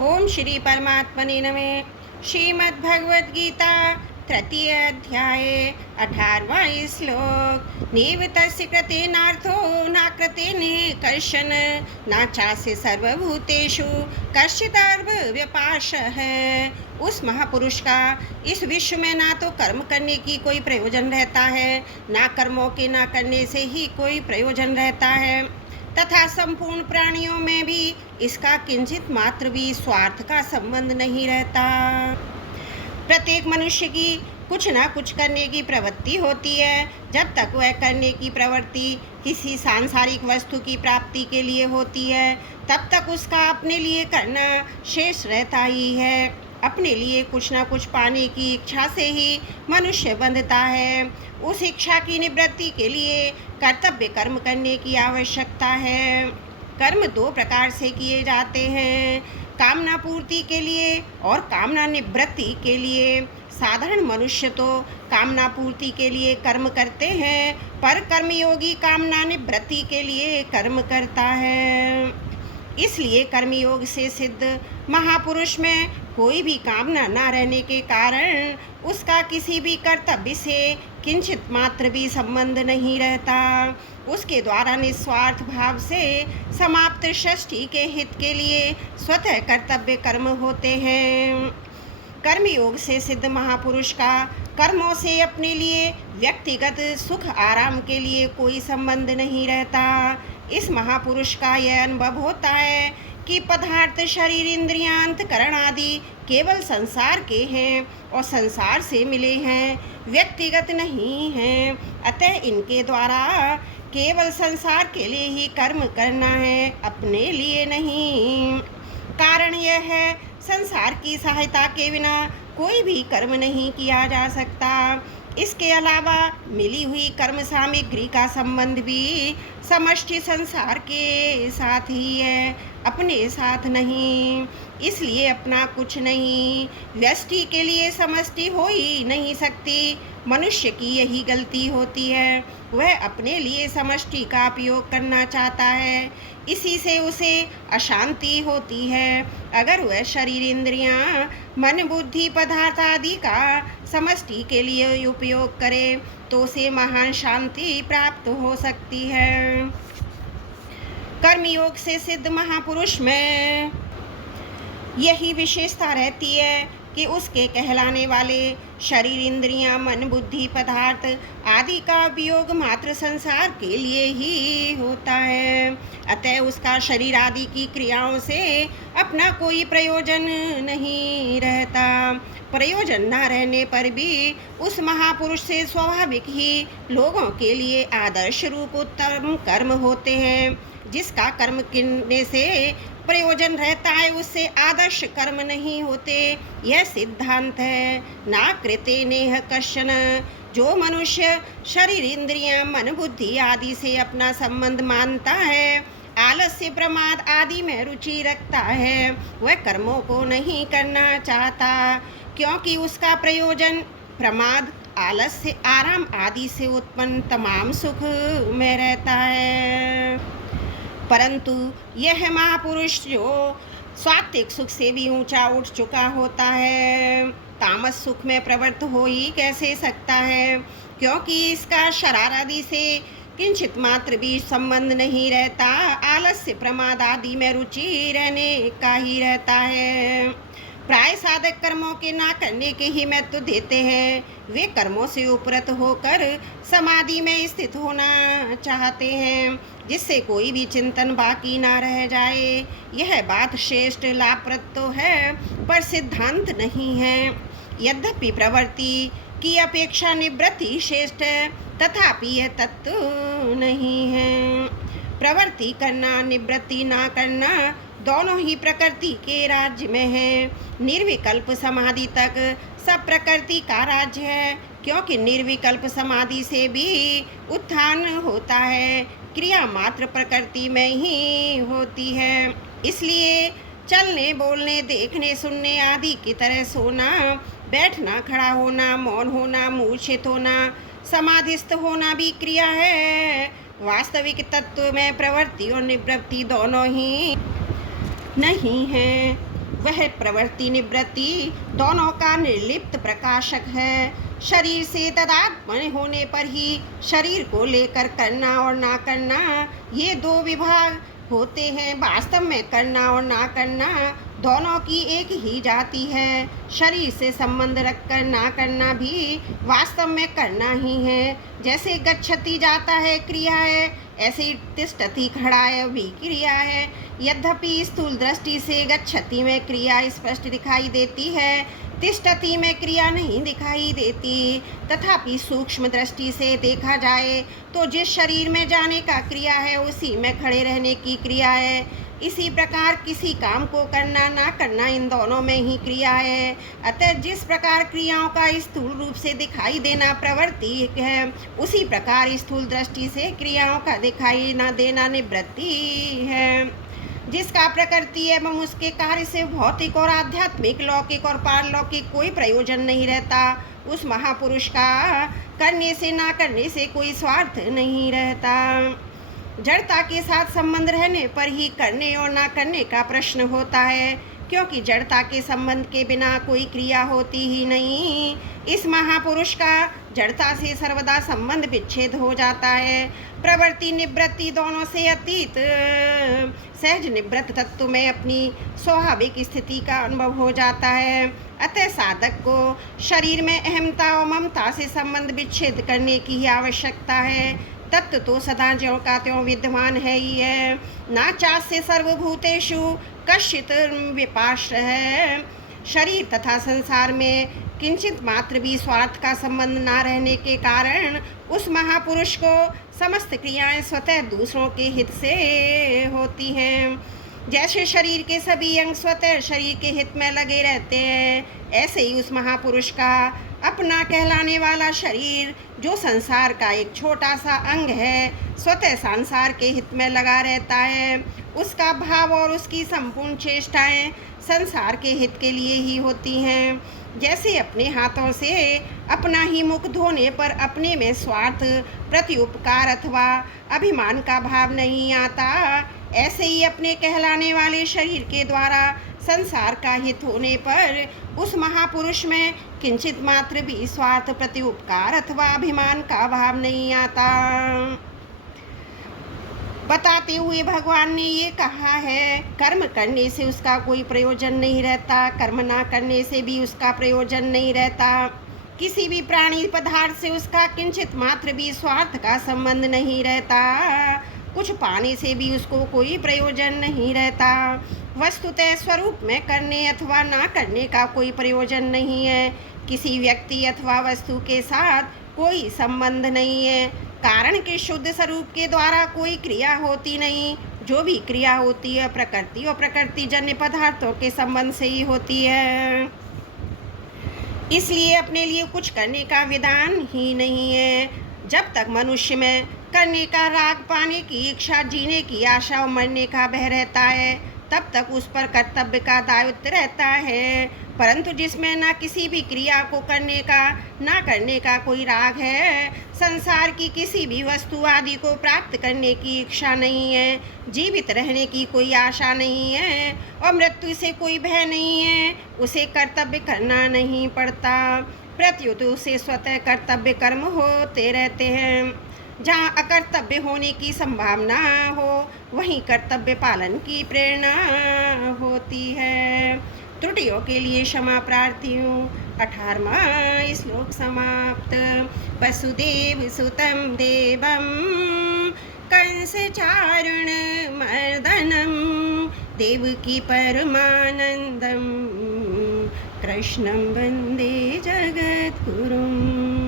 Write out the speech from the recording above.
ओम श्री परमात्मने नमः। श्रीमद् भगवद गीता तृतीय अध्याय 18वां श्लोक। नैव तस्य कृतेनार्थो न कृतेने कश्चन न चास्य सर्वभूतेषु कश्चिदर्भ व्यपाशः। उस महापुरुष का इस विश्व में ना तो कर्म करने की कोई प्रयोजन रहता है, ना कर्मों के ना करने से ही कोई प्रयोजन रहता है, तथा संपूर्ण प्राणियों में भी इसका किंचित मात्र भी स्वार्थ का संबंध नहीं रहता। प्रत्येक मनुष्य की कुछ ना कुछ करने की प्रवृत्ति होती है। जब तक वह करने की प्रवृत्ति किसी सांसारिक वस्तु की प्राप्ति के लिए होती है, तब तक उसका अपने लिए करना शेष रहता ही है। अपने लिए कुछ ना कुछ पाने की इच्छा से ही मनुष्य बंधता है। उस इच्छा की निवृत्ति के लिए कर्तव्य कर्म करने की आवश्यकता है। कर्म दो प्रकार से किए जाते हैं, कामना पूर्ति के लिए और कामना निवृत्ति के लिए। साधारण मनुष्य तो कामना पूर्ति के लिए कर्म करते हैं, पर कर्मयोगी कामना निवृत्ति के लिए कर्म करता है। इसलिए कर्मयोग से सिद्ध महापुरुष में कोई भी कामना न रहने के कारण उसका किसी भी कर्तव्य से किंचित मात्र भी संबंध नहीं रहता। उसके द्वारा निस्वार्थ भाव से समाप्त सृष्टि के हित के लिए स्वतः कर्तव्य कर्म होते हैं। कर्मयोग से सिद्ध महापुरुष का कर्मों से अपने लिए व्यक्तिगत सुख आराम के लिए कोई संबंध नहीं रहता। इस महापुरुष का यह अनुभव होता है कि पदार्थ शरीर इंद्रियां अंतकरण आदि केवल संसार के हैं और संसार से मिले हैं, व्यक्तिगत नहीं हैं। अतः इनके द्वारा केवल संसार के लिए ही कर्म करना है, अपने लिए नहीं। कारण यह है, संसार की सहायता के बिना कोई भी कर्म नहीं किया जा सकता। इसके अलावा मिली हुई कर्म सामग्री का संबंध भी समष्टि संसार के साथ ही है, अपने साथ नहीं। इसलिए अपना कुछ नहीं, व्यष्टि के लिए समष्टि हो ही नहीं सकती। मनुष्य की यही गलती होती है, वह अपने लिए समष्टि का उपयोग करना चाहता है, इसी से उसे अशांति होती है। अगर वह शरीर इंद्रियां मन बुद्धि पदार्थ आदि का समष्टि के लिए उपयोग करे तो उसे महान शांति प्राप्त हो सकती है। कर्मयोग से सिद्ध महापुरुष में यही विशेषता रहती है कि उसके कहलाने वाले शरीर इंद्रियां मन बुद्धि पदार्थ आदि का उपयोग मात्र संसार के लिए ही होता है। अतः उसका शरीर आदि की क्रियाओं से अपना कोई प्रयोजन नहीं रहता। प्रयोजन न रहने पर भी उस महापुरुष से स्वाभाविक ही लोगों के लिए आदर्श रूप उत्तम कर्म होते हैं। जिसका कर्म करने से प्रयोजन रहता है, उससे आदर्श कर्म नहीं होते, यह सिद्धांत है। ना कृते नेह कश्चन, जो मनुष्य शरीर इंद्रियां मन बुद्धि आदि से अपना संबंध मानता है, आलस्य प्रमाद आदि में रुचि रखता है, वह कर्मों को नहीं करना चाहता, क्योंकि उसका प्रयोजन प्रमाद आलस्य आराम आदि से उत्पन्न तमाम सुख में रहता है। परंतु यह महापुरुष जो सात्विक सुख से भी ऊंचा उठ चुका होता है, तामस सुख में प्रवृत्त हो ही कैसे सकता है, क्योंकि इसका शरार आदि से किंचित मात्र भी संबंध नहीं रहता, आलस्य प्रमाद आदि में रुचि रहने का ही रहता है। प्राय साधक कर्मों के ना करने के ही महत्व देते हैं। वे कर्मों से उपरत होकर समाधि में स्थित होना चाहते हैं, जिससे कोई भी चिंतन बाकी ना रह जाए। यह बात श्रेष्ठ लाभप्रद तो है, पर सिद्धांत नहीं है। यद्यपि प्रवृत्ति की अपेक्षा निवृत्ति श्रेष्ठ है, तथापि यह तत्व नहीं है। प्रवृत्ति करना निवृत्ति ना करना दोनों ही प्रकृति के राज्य में है। निर्विकल्प समाधि तक सब प्रकृति का राज्य है, क्योंकि निर्विकल्प समाधि से भी उत्थान होता है, क्रिया मात्र प्रकृति में ही होती है। इसलिए चलने बोलने देखने सुनने आदि की तरह सोना बैठना खड़ा होना मौन होना मूर्छित होना समाधिस्थ होना भी क्रिया है। वास्तविक तत्व में प्रवृत्ति और निवृत्ति दोनों ही नहीं है। वह प्रवृत्ति निवृत्ति दोनों का निर्लिप्त प्रकाशक है। शरीर से तदात्मन होने पर ही शरीर को लेकर करना और ना करना ये दो विभाग होते हैं। वास्तव में करना और ना करना दोनों की एक ही जाति है। शरीर से संबंध रखकर ना करना भी वास्तव में करना ही है। जैसे गच्छति जाता है क्रिया है, ऐसे ही तिष्ठति खड़ा है भी क्रिया है। यद्यपि स्थूल दृष्टि से गच्छति में क्रिया स्पष्ट दिखाई देती है, तिष्ठति में क्रिया नहीं दिखाई देती। तथापि सूक्ष्म दृष्टि से देखा जाए तो जिस शरीर में जाने का क्रिया है उसी में खड़े रहने की क्रिया है। इसी प्रकार किसी काम को करना ना करना इन दोनों में ही क्रिया है। अतः जिस प्रकार क्रियाओं का स्थूल रूप से दिखाई देना प्रवृत्ति है, उसी प्रकार स्थूल दृष्टि से क्रियाओं का दिखाई न देना निवृत्ति है। जिसका प्रकृति एवं उसके कार्य से भौतिक और आध्यात्मिक, लौकिक और पारलौकिक कोई प्रयोजन नहीं रहता, उस महापुरुष का करने से ना करने से कोई स्वार्थ नहीं रहता। जड़ता के साथ संबंध रहने पर ही करने और ना करने का प्रश्न होता है, क्योंकि जड़ता के संबंध के बिना कोई क्रिया होती ही नहीं। इस महापुरुष का जड़ता से सर्वदा संबंध विच्छेद हो जाता है। प्रवृत्ति निवृत्ति दोनों से अतीत सहज निवृत्त तत्व में अपनी स्वाभाविक स्थिति का अनुभव हो जाता है। अतः साधक को शरीर में अहमता और ममता से संबंध विच्छेद करने की ही आवश्यकता है। तत्व तो सदा ज्यों का त्यों विद्यमान है ही है। नाचास्य सर्वभूतेषु कश्चित् विपाश्रयः है। शरीर तथा संसार में किंचित मात्र भी स्वार्थ का संबंध ना रहने के कारण उस महापुरुष को समस्त क्रियाएं स्वतः दूसरों के हित से होती हैं। जैसे शरीर के सभी अंग स्वतः शरीर के हित में लगे रहते हैं, ऐसे ही उस महापुरुष का अपना कहलाने वाला शरीर, जो संसार का एक छोटा सा अंग है, स्वतः संसार के हित में लगा रहता है। उसका भाव और उसकी संपूर्ण चेष्टाएं संसार के हित के लिए ही होती हैं। जैसे अपने हाथों से अपना ही मुख धोने पर अपने में स्वार्थ, प्रत्युपकार अथवा अभिमान का भाव नहीं आता, ऐसे ही अपने कहलाने वाले शरीर के द्वारा संसार का हित होने पर उस महापुरुष में किंचित मात्र भी स्वार्थ, प्रत्युपकार अथवा अभिमान का भाव नहीं आता। बताते हुए भगवान ने ये कहा है, कर्म करने से उसका कोई प्रयोजन नहीं रहता, कर्म ना करने से भी उसका प्रयोजन नहीं रहता। किसी भी प्राणी पदार्थ से उसका किंचित मात्र भी स्वार्थ का संबंध नहीं रहता। कुछ पाने से भी उसको कोई प्रयोजन नहीं रहता। वस्तुतः स्वरूप में करने अथवा ना करने का कोई प्रयोजन नहीं है। किसी व्यक्ति अथवा वस्तु के साथ कोई संबंध नहीं है, कारण के शुद्ध स्वरूप के द्वारा कोई क्रिया होती नहीं। जो भी क्रिया होती है प्रकृति और प्रकृतिजन्य पदार्थों के संबंध से ही होती है। इसलिए अपने लिए कुछ करने का विधान ही नहीं है। जब तक मनुष्य में करने का राग, पाने की इच्छा, जीने की आशा और मरने का भय रहता है, तब तक उस पर कर्तव्य का दायित्व रहता है। परंतु जिसमें न किसी भी क्रिया को करने का ना करने का कोई राग है, संसार की किसी भी वस्तु आदि को प्राप्त करने की इच्छा नहीं है, जीवित रहने की कोई आशा नहीं है और मृत्यु से कोई भय नहीं है, उसे कर्तव्य करना नहीं पड़ता। प्रत्युत उसे स्वतः कर्तव्य कर्म होते रहते हैं। जहाँ अकर्तव्य होने की संभावना हो, वहीं कर्तव्य पालन की प्रेरणा होती है। त्रुटियों के लिए क्षमा प्रार्थी हूँ। 18वां श्लोक समाप्त। वसुदेव सुतं देवं कंसचारुण मर्दनं देवकी परमानंदं कृष्णं वंदे जगद्गुरुम्।